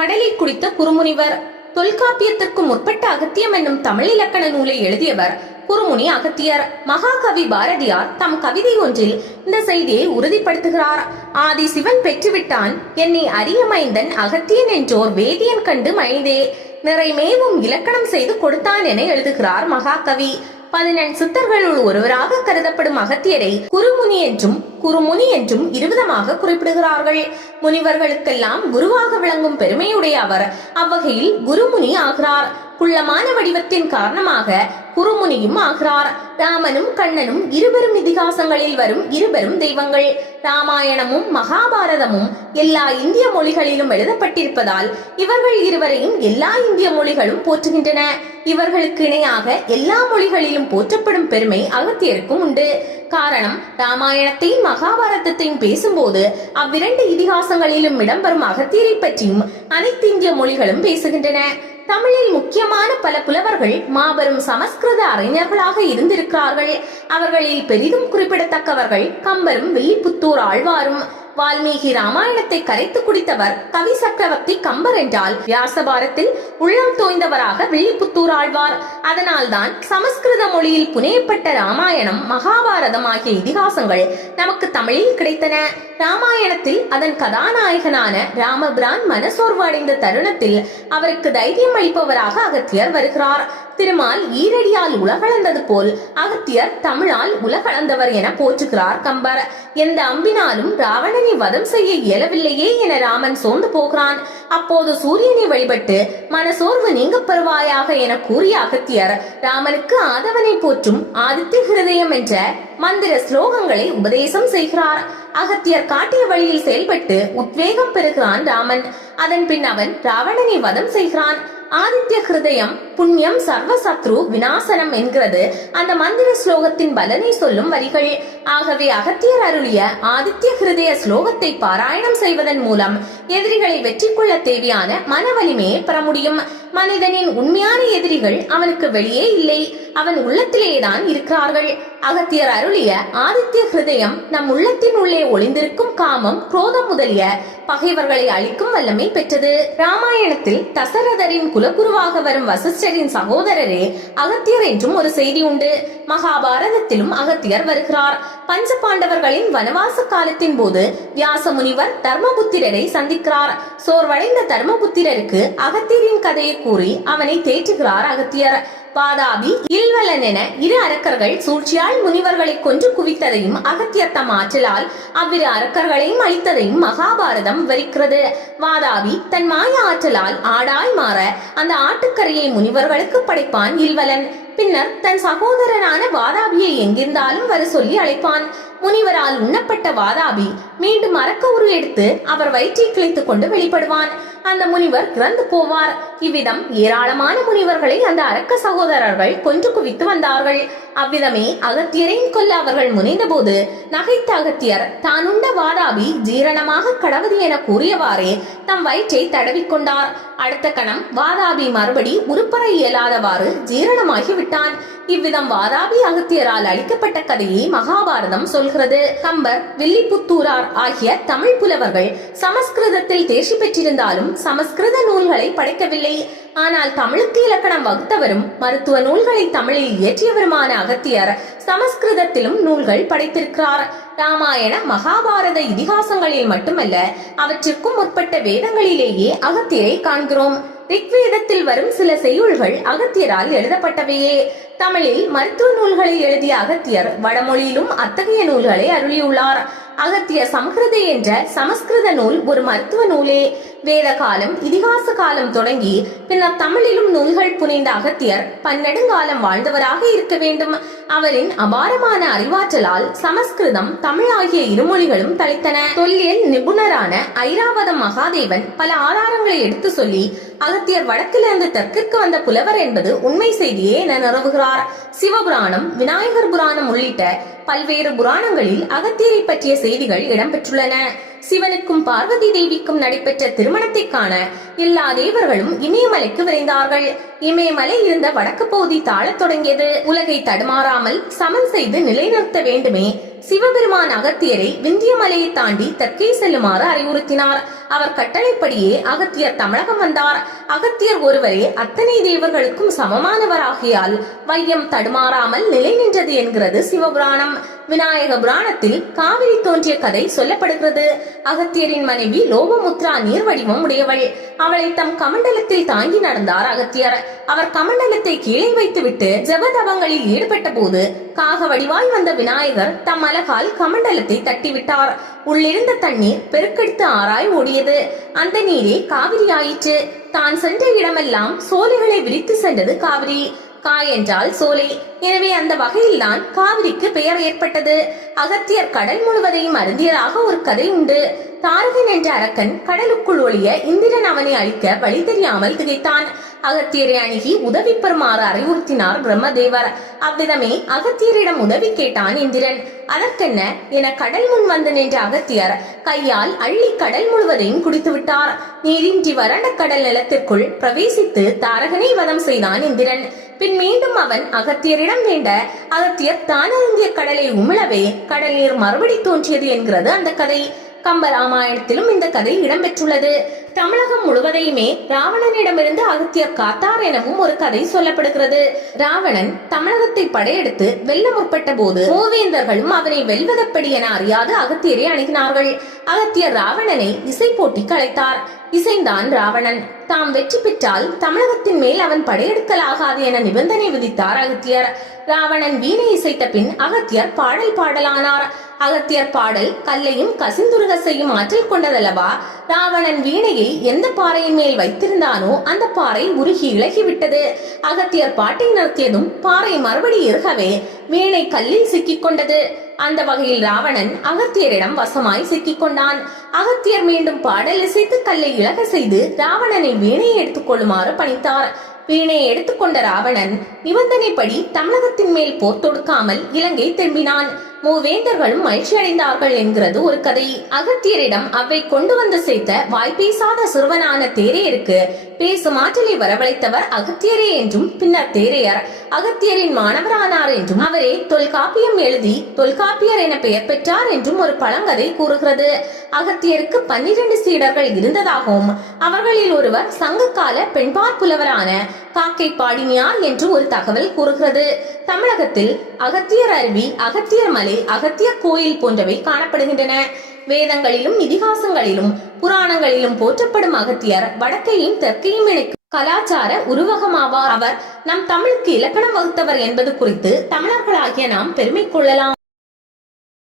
கடலில் குடித்த குறுமுனிவர். தொல்காப்பியத்திற்கு முற்பட்ட அகத்தியம் என்னும் தமிழ் இலக்கண நூலை எழுதியவர் குறுமுனி அகத்தியர். மகாகவி பாரதியார் தம் கவிதை ஒன்றில் இந்த செய்தியை உறுதிப்படுத்துகிறார். ஆதி சிவன் பெற்றுவிட்டான், என்னை அரிய மைந்தன் அகத்தியன் என்றோர் வேதியன் கண்டு மயந்தே நிறைமேவும் இலக்கணம் செய்து கொடுத்தான் என எழுதுகிறார் மகாகவி. 14 சித்தர்களுள் ஒருவராக கருதப்படும் அகத்தியரை குறுமுனி என்றும் இருவிதமாக குறிப்பிடுகிறார்கள். முனிவர்களுக்கெல்லாம் குருவாக விளங்கும் பெருமையுடைய அவர் அவ்வகையில் குருமுனி ஆகிறார். குள்ளமான வடிவத்தின் காரணமாக குறுமுனியும் ஆகிறார். ராமனும் கண்ணனும் இருபெரும் இதிகாசங்களில் வரும் இருபெரும் தெய்வங்கள். ராமாயணமும் மகாபாரதமும் எல்லா இந்திய மொழிகளிலும் எழுதப்பட்டிருப்பதால் இவர்கள் இருவரையும் எல்லா இந்திய மொழிகளும் போற்றுகின்றன. இவர்களுக்கு இணையாக எல்லா மொழிகளிலும் போற்றப்படும் பெருமை அகத்தியருக்கும் உண்டு. காரணம், ராமாயணத்தையும் மகாபாரதத்தையும் பேசும்போது அவ்விரண்டு இதிகாசங்களிலும் இடம்பெறும் அகத்தியரை பற்றியும் அனைத்து இந்திய மொழிகளும் பேசுகின்றன. தமிழில் முக்கியமான பல புலவர்கள் மாபெரும் சமஸ்கிருத அறிஞர்களாக இருந்திருக்கிறார்கள். அவர்களில் பெரிதும் குறிப்பிடத்தக்கவர்கள் கம்பரும் வில்லிபுத்தூர் ஆழ்வாரும். வால்மீகி ராமாயணத்தை கரைத்து குடித்தவர் கவி சக்கரவர்த்தி கம்பர் என்றால் வியாசபாரத்தில் உள்ளம் தோய்ந்தவராக வில்லிபுத்தூர் ஆழ்வார். அதனால்தான் சமஸ்கிருத மொழியில் புனையப்பட்ட ராமாயணம் மகாபாரதம் ஆகிய இதிகாசங்கள் நமக்கு தமிழில் கிடைத்தன. ராமாயணத்தில் அதன் கதாநாயகனான ராமபிரான் மனசோர்வு அடைந்த தருணத்தில் அவருக்கு தைரியம் அளிப்பவராக அகத்தியர் வருகிறார். திருமால் ஈரடியால் உலகளந்தது போல் அகத்தியர் தமிழால் உலகளந்தவர் என போற்றுகிறார் கம்பர். எந்த அம்பினாலும் ராவணனை வதம் செய்ய இயலவில்லையே என ராமன் சோர்ந்து போகிறான். அப்போது சூரியனை வழிபட்டு மனசோர்வு நீங்க பெறுவாயாக என கூறிய அகத்தியர் ராமனுக்கு ஆதவனை போற்றும் ஆதித்ய ஹிருதயம் என்ற மந்திர ஸ்லோகங்களை உபதேசம் செய்கிறார். அகத்தியர் காட்டிய வழியில் செயல்பட்டு உத்வேகம் பெறுகிறான் ராமன். அதன் பின் அவன் ராவணனை வதம் செய்கிறான். ஆதித்ய ஹிருதயம் புண்ணியம் சர்வ சத்ரு விநாசனம் என்கிறது அந்த மந்திர ஸ்லோகத்தின் பலனை சொல்லும் வரிகள். ஆகவே அகத்தியர் அருளிய ஆதித்ய ஹிருதய ஸ்லோகத்தை பாராயணம் செய்வதன் மூலம் எதிரிகளை வெற்றி கொள்ள தேவையான மன வலிமையை பெற முடியும். மனிதனின் உண்மையான எதிரிகள் அவனுக்கு வெளியே இல்லை, அவன் உள்ளத்திலேதான் இருக்கிறார்கள். அகத்தியர் அருளிய ஆதித்ய ஹிருதயம் நம் உள்ளத்தின் உள்ளே ஒளிந்திருக்கும் காமம், குரோதம் முதலிய பகைவர்களை அழிக்கும் வல்லமை பெற்றது. ராமாயணத்தில் தசரதரின் குலகுருவாக வரும் வசிஷ்டரின் சகோதரரே அகத்தியர் என்றும் ஒரு செய்தி உண்டு. மகாபாரதத்திலும் அகத்தியர் வருகிறார். பஞ்ச பாண்டவர்களின் வனவாச காலத்தின் போது வியாச முனிவர் தர்மபுத்திரரை சந்திக்கிறார். சோர்வடைந்த தர்மபுத்திரருக்கு அகத்தியரின் கதையை கூறி அவனை தேற்றுகிறார் அகத்தியர். வாதாபி, இல்வலன் என இரு அரக்கர்கள் சூழ்ச்சியால் முனிவர்களை கொன்று குவித்ததையும் அகத்தியர் தம் ஆற்றலால் அவ்விரு அரக்கர்களையும் அழித்ததையும் மகாபாரதம் விவரிக்கிறது. வாதாபி தன் மாய ஆற்றலால் ஆடாய் மாற அந்த ஆட்டுக்கரையை முனிவர்களுக்கு படைப்பான் இல்வலன். பின்னர் தன் சகோதரனான வாதாபியை எங்கிருந்தாலும் வர சொல்லி அழைப்பான். முனிவரால் உண்ணப்பட்ட வாதாபி மீண்டும் அரக்க உரு எடுத்து அவர் வயிற்றை கிழித்துக் கொண்டு வெளிப்படுவான். அந்த முனிவர் இறந்து போவார். இவ்விதம் ஏராளமான முனிவர்களை அந்த அரக்க சகோதரர்கள் கொன்று குவித்து வந்தார்கள். அவ்விதமே அகத்தியரையும் கொல்ல அவர்கள் முனைந்த போது நகைத்த அகத்தியர் தான் உண்ட வாதாபி ஜீரணமாக கடவுது என கூறியவாறே தம் வயிற்றை தடவிக்கொண்டார். அடுத்த கணம் வாதாபி மறுபடி உருப்பற இயலாதவாறு ஜீரணமாகி விட்டான். இவ்விதம் வாதாபி அகத்தியரால் அளிக்கப்பட்ட கதையை மகாபாரதம் சொல்கிறது. கம்பர், வில்லிபுத்தூரார் ஆகிய தமிழ் புலவர்கள் சமஸ்கிருதத்தில் தேர்ச்சி பெற்றிருந்தாலும் சமஸ்கிருத நூல்களை படைக்கவில்லை. ஆனால் தமிழுக்கு இலக்கணம் வகுத்தவரும் மருத்துவ நூல்களை தமிழில் இயற்றியவருமான அகத்தியர் சமஸ்கிருதத்திலும் நூல்கள் படைத்திருக்கிறார். ராமாயண மகாபாரத இதிகாசங்களில் மட்டுமல்ல, அவற்றிற்கும் முற்பட்ட வேதங்களிலேயே அகத்தியரை காண்கிறோம். ரிக்வேதத்தில் வரும் சில செய்யுள்கள் அகத்தியரால் எழுதப்பட்டவையே. தமிழில் மருத்துவ நூல்களை எழுதிய அகத்தியர் வடமொழியிலும் அத்தகைய நூல்களை அருளியுள்ளார். அகத்திய சம்ஹிருதை என்ற சமஸ்கிருத நூல் ஒரு மருத்துவ நூலே. வேத காலம், இதிகாச காலம் தொடங்கி பின்னர் தமிழிலும் நூல்கள் புனைந்த அகத்தியர் பன்னெடுங்காலம் வாழ்ந்தவராக இருக்க வேண்டும். அவரின் அபாரமான அறிவாற்றலால் சமஸ்கிருதம், தமிழ் ஆகிய இருமொழிகளும் தளித்தன. தொல்லியல் நிபுணரான ஐராவத மகாதேவன் பல ஆதாரங்களை எடுத்து சொல்லி அகத்தியர் வடக்கிலிருந்து தெற்கிற்கு வந்த புலவர் என்பது உண்மை செய்தியே என நிறுவுகிறார். சிவபுராணம், விநாயகர் புராணம் உள்ளிட்ட பல்வேறு புராணங்களில் அகத்தியரை பற்றிய செய்திகள் இடம்பெற்றுள்ளன. சிவனுக்கும் பார்வதி தேவிக்கும் நடைபெற்ற திருமணத்தை காண எல்லா தேவர்களும் இமயமலைக்கு விரைந்தார்கள். இமயமலை இருந்த வடக்கு பகுதி தாழத் தொடங்கியது. உலகை தடுமாறாமல் சமன் செய்து நிலைநிறுத்த வேண்டுமே, சிவபெருமான் அகத்தியரை விந்திய மலையை தாண்டி தெற்கே செல்லுமாறு அறிவுறுத்தினார். அவர் கட்டளைப்படியே அகத்தியர் தமிழகம் வந்தார். அகத்தியர் ஒருவரே அத்தனை தேவர்களுக்கும் சமமானவராகியால் வையம் தடுமாறாமல் நிலை நின்றது என்கிறது சிவபுராணம். விநாயக புராணத்தில் காவிரி தோன்றிய கதை சொல்லப்படுகிறது. அகத்தியரின் மனைவி லோபமுத்ரா நீர் வடிவம் உடையவள். அவளை தம் கமண்டலத்தில் தாங்கி நடந்தார் அகத்தியர். அவர் கமண்டலத்தை கீழே வைத்துவிட்டு ஜபதவங்களில் ஈடுபட்ட போது காக வடிவாய் வந்த விநாயகர் தம் அலகால் கமண்டலத்தை தட்டிவிட்டார். உள்ளிருந்த தண்ணீர் பெருக்கெடுத்து ஆராய் ஓடியது. அந்த நீரே காவிரி ஆயிற்று. தான் சென்ற இடமெல்லாம் சோலைகளை விரித்து சென்றது காவிரி. காய் என்றால் சோலை. எனவே அந்த வகையில்தான் காவிரிக்கு பெயர் ஏற்பட்டது. அகத்தியர் கடல் முழுவதையும் அருந்தியதாக ஒரு கதை உண்டு. தாரகன் என்ற அரக்கன் கடலுக்குள் ஒளிய இந்திரன் அவனை அழிக்க வழி தெரியாமல் திகைத்தான். அகத்தியரை அணுகி உதவி பெறுமாறு அறிவுறுத்தினார் பிரம்மதேவர். அவ்விதமே அகத்தியரிடம் உதவி கேட்டான் இந்திரன். அதற்கென்ன என கடல் முன் வந்து நின்ற அகத்தியர் கையால் அள்ளி கடல் முழுவதையும் குடித்து விட்டார். நீரின்றி வறண்ட கடல் நிலத்திற்குள் பிரவேசித்து தாரகனை வதம் செய்தான் இந்திரன். பின் மீண்டும் அவன் அகத்தியரிடம் வேண்ட அகத்தியர் தான் அருந்திய கடலை உமிழவே கடல் நீர் மறுபடி தோன்றியது என்கிறது அந்த கதை. கம்பராமாயணத்திலும் இந்த கதை இடம்பெற்றுள்ளது. தமிழகம் முழுவதையுமே ராவணனிடமிருந்து அகத்தியர் காத்தார் எனவும் ஒரு கதை சொல்லப்படுகிறது. ராவணன் தமிழகத்தை படையெடுத்து வெல்ல முற்பட்ட போது மூவேந்தர்களும் அவனை வெல்வதப்படி என அறியாது அகத்தியரை அணுகினார்கள். அகத்தியர் ராவணனை இசை போட்டிக்கு அழைத்தார். இசைந்தான் ராவணன். தாம் வெற்றி பெற்றால் தமிழகத்தின் மேல் அவன் படையெடுக்கலாகாது என நிபந்தனை விதித்தார் அகத்தியர். ராவணன் வீணை இசைத்த பின் அகத்தியர் பாடல் பாடலானார். அகத்தியர் பாடல் கல்லையும் கசிந்துருக செய்யும் ஆற்றல் கொண்டதல்லவா? ராவணன் வீணையை எந்த பாறையின் மேல் வைத்திருந்தானோ அந்த பாறை உருகி இழகிவிட்டது. அகத்தியர் பாட்டை நிறுத்தியதும் பாறை மறுபடி இறுகவே வீணை கல்லில் சிக்கிக் கொண்டது. அந்த வகையில் ராவணன் அகத்தியரிடம் வசமாய் சிக்கிக் கொண்டான். அகத்தியர் மீண்டும் பாடல் இசைத்து கல்லை இழக செய்து ராவணனை வீணையை எடுத்துக் கொள்ளுமாறு பணித்தார். வீணையை எடுத்துக்கொண்ட ராவணன் நிபந்தனைப்படி தமிழகத்தின் மேல் போர் தொடுக்காமல் இலங்கை திரும்பினான். மூவேந்தர்களும் மகிழ்ச்சி அடைந்தார்கள் என்கிறது ஒரு கதை. அகத்தியரிடம் அவை கொண்டு வந்து சேர்த்த வாய்ப்பேசாத சிறுவனான தேரையருக்கு பேசும் ஆற்றலை வரவழைத்தவர் அகத்தியரே என்றும் பின்னர் தேரையர் அகத்தியரின் மாணவரானார் என்றும் அவரே தொல்காப்பியம் எழுதி தொல்காப்பியர் என பெயர் பெற்றார் என்றும் ஒரு பழங்கதை கூறுகிறது. அகத்தியருக்கு 12 சீடர்கள் இருந்ததாகவும் அவர்களில் ஒருவர் சங்ககால பெண்பார் புலவரான காக்கை பாடினியார் என்று ஒரு தகவல் கூறுகிறது. தமிழகத்தில் அகத்தியர் அருவி, அகத்தியர் மலை, அகத்தியர் கோயில் போன்றவை காணப்படுகின்றன. வேதங்களிலும் இதிகாசங்களிலும் புராணங்களிலும் போற்றப்படும் அகத்தியர் வடக்கையும் தெற்கையும் இணைக்கும் கலாச்சார உருவகமாவார். அவர் நம் தமிழுக்கு இலக்கணம் வகுத்தவர் என்பது குறித்து தமிழர்களாகிய நாம் பெருமை கொள்ளலாம்.